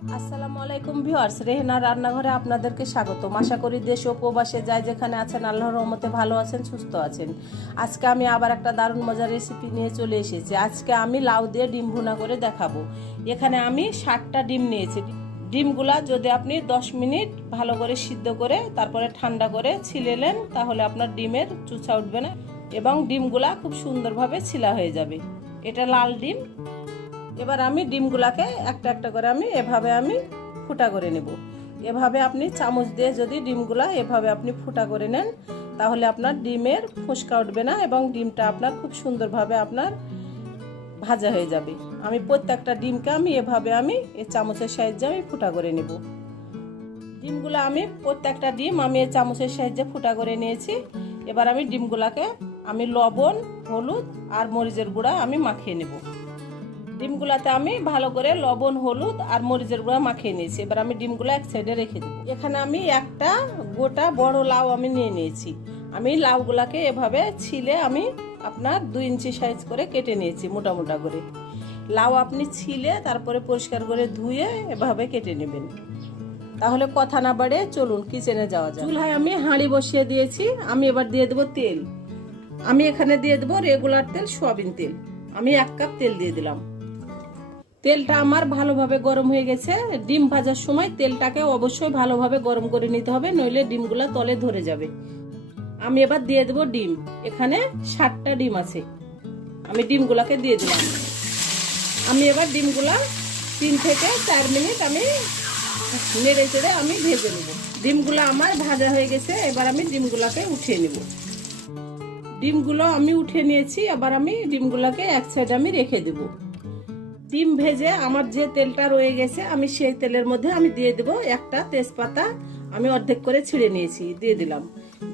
আসসালামু আলাইকুম ভিউয়ার্স, রেহেনার রান্নাঘরে আপনাদেরকে স্বাগতম। আশা করি দেশ ও প্রবাসে যাই যেখানে আছেন আল্লাহর রহমতে ভালো আছেন, সুস্থ আছেন। আজকে আমি আবার একটা দারুণ মজার রেসিপি নিয়ে চলে এসেছি। আজকে আমি লাউ দিয়ে ডিম ভুনা করে দেখাবো। এখানে আমি 60টা ডিম নিয়েছি। ডিমগুলা যদি আপনি 10 মিনিট ভালো করে সিদ্ধ করে তারপরে ঠান্ডা করে ছিলেলেন তাহলে আপনার ডিমের চুচা উঠবে না এবং ডিমগুলা খুব সুন্দরভাবে ছিলা হয়ে যাবে। এটা লাল ডিম। এবার আমি ডিমগুলাকে একটা একটা করে এভাবে ফুটা করে নেব। এভাবে আপনি চামচ দিয়ে যদি ডিমগুলা এভাবে আপনি ফুটা করে নেন তাহলে আপনার ডিমের ফোসকা উঠবে না এবং ডিমটা আপনার খুব সুন্দরভাবে আপনার ভাজা হয়ে যাবে। আমি প্রত্যেকটা ডিমকে এভাবে এই চামচের সাহায্যে ফুটা করে নেব। ডিমগুলো প্রত্যেকটা ডিম এই চামচের সাহায্যে ফুটা করে নিয়েছি। এবার ডিমগুলাকে লবণ, হলুদ আর মরিচের গুঁড়া মাখিয়ে নেব। ডিমগুলাতে ভালো করে লবণ, হলুদ আর মরিচের গুঁড়া মাখিয়ে নিয়েছি। এবার ডিমগুলো এক সাইডে রেখে দেব। এখানে একটা গোটা বড় লাউ নিয়ে নিয়েছি। লাউগুলাকে এভাবে ছিলে আপনার 2 ইঞ্চি সাইজ করে কেটে নিয়েছি মোটা মোটা করে। লাউ আপনি ছিলে তারপরে পরিষ্কার করে ধুয়ে এভাবে কেটে নেবেন। তাহলে কথা না বাড়ে চলুন কিচেনে যাওয়া যাক। চুলায় হাঁড়ি বসিয়ে দিয়েছি। এবার দিয়ে দেবো তেল। এখানে দিয়ে দেবো রেগুলার তেল, সয়াবিন তেল। 1 কাপ তেল দিয়ে দিলাম। তেলটা আমার ভালোভাবে গরম হয়ে গেছে। ডিম ভাজার সময় তেলটাকে অবশ্যই ভালোভাবে গরম করে নিতে হবে, নইলে ডিমগুলা তলে ধরে যাবে। এবার দিয়ে দেবো ডিম। এখানে 60টা ডিম আছে। ডিমগুলাকে দিয়ে দিলাম। এবার ডিমগুলা 3 থেকে 4 মিনিট নেড়ে চেড়ে ভেজে নেব। ডিমগুলা আমার ভাজা হয়ে গেছে। এবার ডিমগুলাকে উঠিয়ে নেব। ডিমগুলো উঠিয়ে নিয়েছি। আবার ডিমগুলাকে এক সাইড রেখে দেব। ডিম ভেজে আমার যে তেলটা রয়ে গেছে সেই তেলের মধ্যে দিয়ে দেব একটা তেজপাতা অর্ধেক করে ছিঁড়ে নিয়েছি, দিয়ে দিলাম।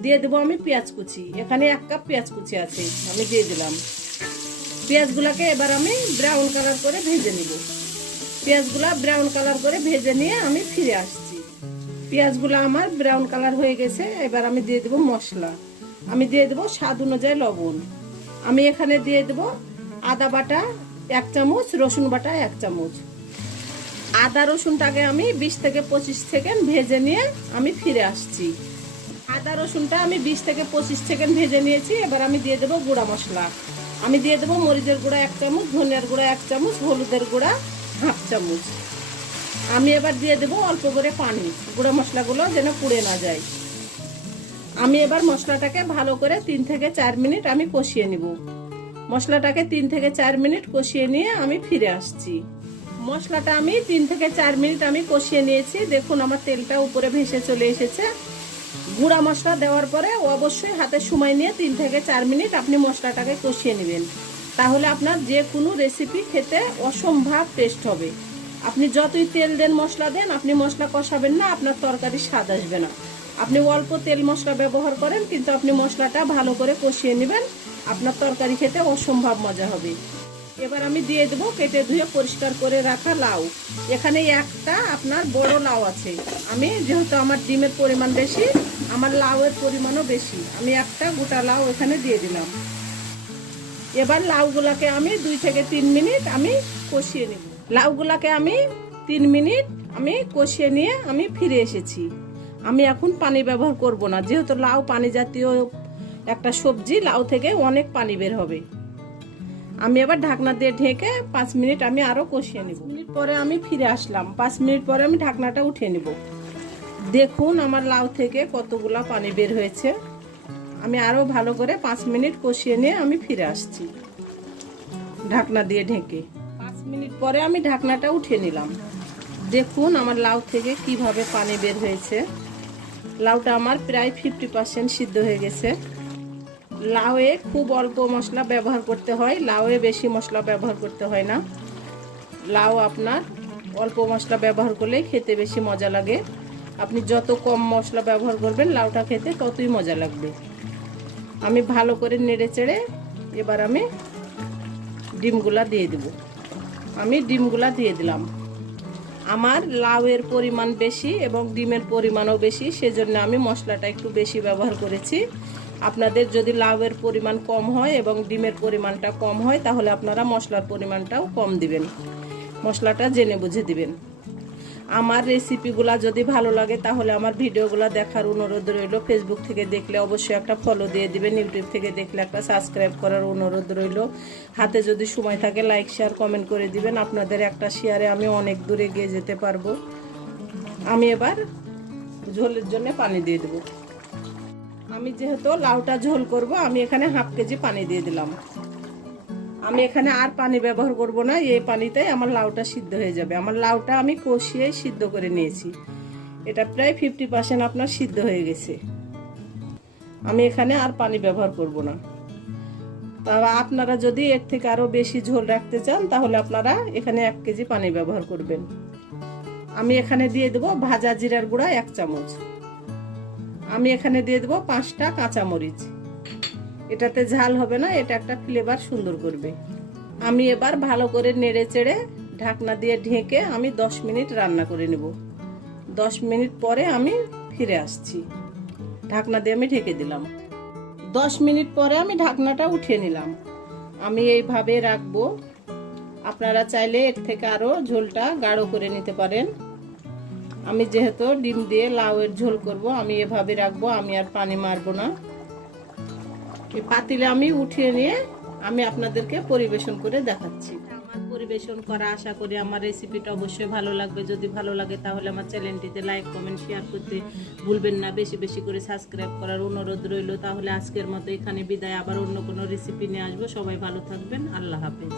দিয়ে দেবো পেঁয়াজ কুচি। এখানে 1 কাপ পেঁয়াজ কুচি আছে, দিয়ে দিলাম। পেঁয়াজগুলাকে এবার ব্রাউন কালার করে ভেজে নিব। পেঁয়াজগুলা ব্রাউন কালার করে ভেজে নিয়ে ফিরে আসছি। পেঁয়াজগুলা আমার ব্রাউন কালার হয়ে গেছে। এবার দিয়ে দেবো মশলা। দিয়ে দেবো স্বাদ অনুযায়ী লবণ। এখানে দিয়ে দেবো আদা বাটা 1 চামচ, রসুন বাটা 1 চামচ। আদা রসুনটাকে 20 থেকে 25 সেকেন্ড ভেজে নিয়ে ফিরে আসছি। আদা রসুনটা 20 থেকে 25 সেকেন্ড ভেজে নিয়েছি। এবার দিয়ে দেবো গুঁড়া মশলা। দিয়ে দেবো মরিচের গুঁড়া 1 চামচ, ধনিয়ার গুঁড়া 1 চামচ, হলুদের গুঁড়া 1/2 চামচ। এবার দিয়ে দেবো অল্প করে পানি, গুঁড়া মশলাগুলো যেন পুড়ে না যায়। এবার মশলাটাকে ভালো করে 3 থেকে 4 মিনিট কষিয়ে নিব। মশলাটাকে 3 থেকে 4 মিনিট কষিয়ে নিয়ে ফিরে আসছি। মশলাটা 3 থেকে 4 মিনিট কষিয়ে নিয়েছি। দেখুন আমার তেলটা উপরে ভেসে চলে এসেছে। গুঁড়া মশলা দেওয়ার পরে অবশ্যই হাতে সময় নিয়ে 3 থেকে 4 মিনিট মশলাটাকে কষিয়ে নেবেন। তাহলে আপনার যে কোনো রেসিপি খেতে অসম্ভব টেস্ট হবে। আপনি যতই তেল দেন, মশলা দেন, মশলা কষাবেন না, আপনার তরকারি স্বাদ আসবে না। অল্প তেল মশলা ব্যবহার করেন, কিন্তু মশলাটা ভালো করে কষিয়ে নেবেন, আপনার তরকারি খেতে অসম্ভব মজা হবে। এবার দিয়ে দেবো কেটে ধুয়ে পরিষ্কার করে রাখা লাউ। এখানে একটা আপনার বড় লাউ আছে। যেহেতু আমার ডিমের পরিমাণ বেশি, আমার লাউয়ের পরিমাণও বেশি, একটা গোটা লাউ এখানে দিয়ে দিলাম। এবার লাউগুলাকে 2 থেকে 3 মিনিট কষিয়ে নেব। লাউগুলাকে 3 মিনিট কষিয়ে নিয়ে ফিরে এসেছি। এখন পানি ব্যবহার করব না, যেহেতু লাউ পানি জাতীয় একটা সবজি, লাউ থেকে অনেক পানি বের হবে। এবার ঢাকনা দিয়ে ঢেকে 5 মিনিট আরো কষিয়ে নেব। 5 মিনিট পরে ফিরে আসলাম। 5 মিনিট পরে ঢাকনাটা উঠিয়ে নেব। দেখুন আমার লাউ থেকে কতগুলা পানি বের হয়েছে। আরো ভালো করে 5 মিনিট কষিয়ে নিয়ে ফিরে আসছি ঢাকনা দিয়ে ঢেকে। 5 মিনিট পরে ঢাকনাটা উঠিয়ে নিলাম। দেখুন আমার লাউ থেকে কিভাবে পানি বের হয়েছে। লাউটা আমার প্রায় 50% সিদ্ধ হয়ে গেছে। লাউয়ে খুব অল্প মশলা ব্যবহার করতে হয়, লাউয়ে বেশি মশলা ব্যবহার করতে হয় না। লাউ আপনার অল্প মশলা ব্যবহার করলেই খেতে বেশি মজা লাগে। আপনি যত কম মশলা ব্যবহার করবেন লাউটা খেতে ততই মজা লাগবে। ভালো করে নেড়ে চেড়ে এবার ডিমগুলা দিয়ে দেব। ডিমগুলা দিয়ে দিলাম। আমার লাউয়ের পরিমাণ বেশি এবং ডিমের পরিমাণও বেশি, সেজন্য মশলাটা একটু বেশি ব্যবহার করেছি। আপনাদের যদি লাউয়ের পরিমাণ কম হয় এবং ডিমের পরিমাণটা কম হয় তাহলে আপনারা মশলার পরিমাণটাও কম দিবেন, মশলাটা জেনে বুঝে দিবেন। আমার রেসিপিগুলো যদি ভালো লাগে তাহলে আমার ভিডিওগুলো দেখার অনুরোধ রইল। ফেসবুক থেকে দেখলে অবশ্যই একটা ফলো দিয়ে দিবেন, ইউটিউব থেকে দেখলে একটা সাবস্ক্রাইব করার অনুরোধ রইল। হাতে যদি সময় থাকে লাইক শেয়ার কমেন্ট করে দিবেন। আপনাদের একটা শেয়ারে আমি অনেক দূরে এগিয়ে যেতে পারবো। আমি এবার ঝোলের জন্য পানি দিয়ে দেব। আমি যেহেতু লাউটা ঝোল করব, আমি এখানে হাফ কেজি পানি দিয়ে দিলাম। আমি এখানে আর পানি ব্যবহার করব না, এই পানিতেই আমার লাউটা সিদ্ধ হয়ে যাবে। আমার লাউটা আমি কষিয়ে সিদ্ধ করে নিয়েছি, এটা প্রায় 50% আপনার সিদ্ধ হয়ে গেছে। আমি এখানে আর পানি ব্যবহার করব না। তা আপনারা যদি এর থেকে আরো বেশি ঝোল রাখতে চান তাহলে আপনারা এখানে 1 কেজি পানি ব্যবহার করবেন। আমি এখানে দিয়ে দেব ভাজা জিরার গুঁড়া 1 চামচ। আমি এখানে দিয়ে দেব 5টা কাঁচামরিচ। এটাতে ঝাল হবে না, এটা একটা ফ্লেভার সুন্দর করবে। আমি এবার ভালো করে নেড়ে চেড়ে ঢাকনা দিয়ে ঢেকে আমি 10 মিনিট রান্না করে নেব। 10 মিনিট পরে আমি ফিরে আসছি। ঢাকনা দিয়ে আমি ঢেকে দিলাম। 10 মিনিট পরে আমি ঢাকনাটা উঠিয়ে নিলাম। আমি এইভাবে রাখবো। আপনারা চাইলে এর থেকে আরো ঝোলটা গাঢ় করে নিতে পারেন। আমি যেহেতু ডিম দিয়ে লাউয়ের ঝোল করব, আমি এভাবে রাখবো, আমি আর পানি মারবো না। এই পাতিলে আমি উঠিয়ে নিয়ে আমি আপনাদেরকে পরিবেশন করে দেখাচ্ছি। আমার পরিবেশন করা, আশা করি আমার রেসিপিটা অবশ্যই ভালো লাগবে। যদি ভালো লাগে তাহলে আমার চ্যানেলটিতে লাইক কমেন্ট শেয়ার করতে ভুলবেন না। বেশি বেশি করে সাবস্ক্রাইব করার অনুরোধ রইল। তাহলে আজকের মতো এখানে বিদায়, আবার অন্য কোনো রেসিপি নিয়ে আসবো। সবাই ভালো থাকবেন। আল্লাহ হাফেজ।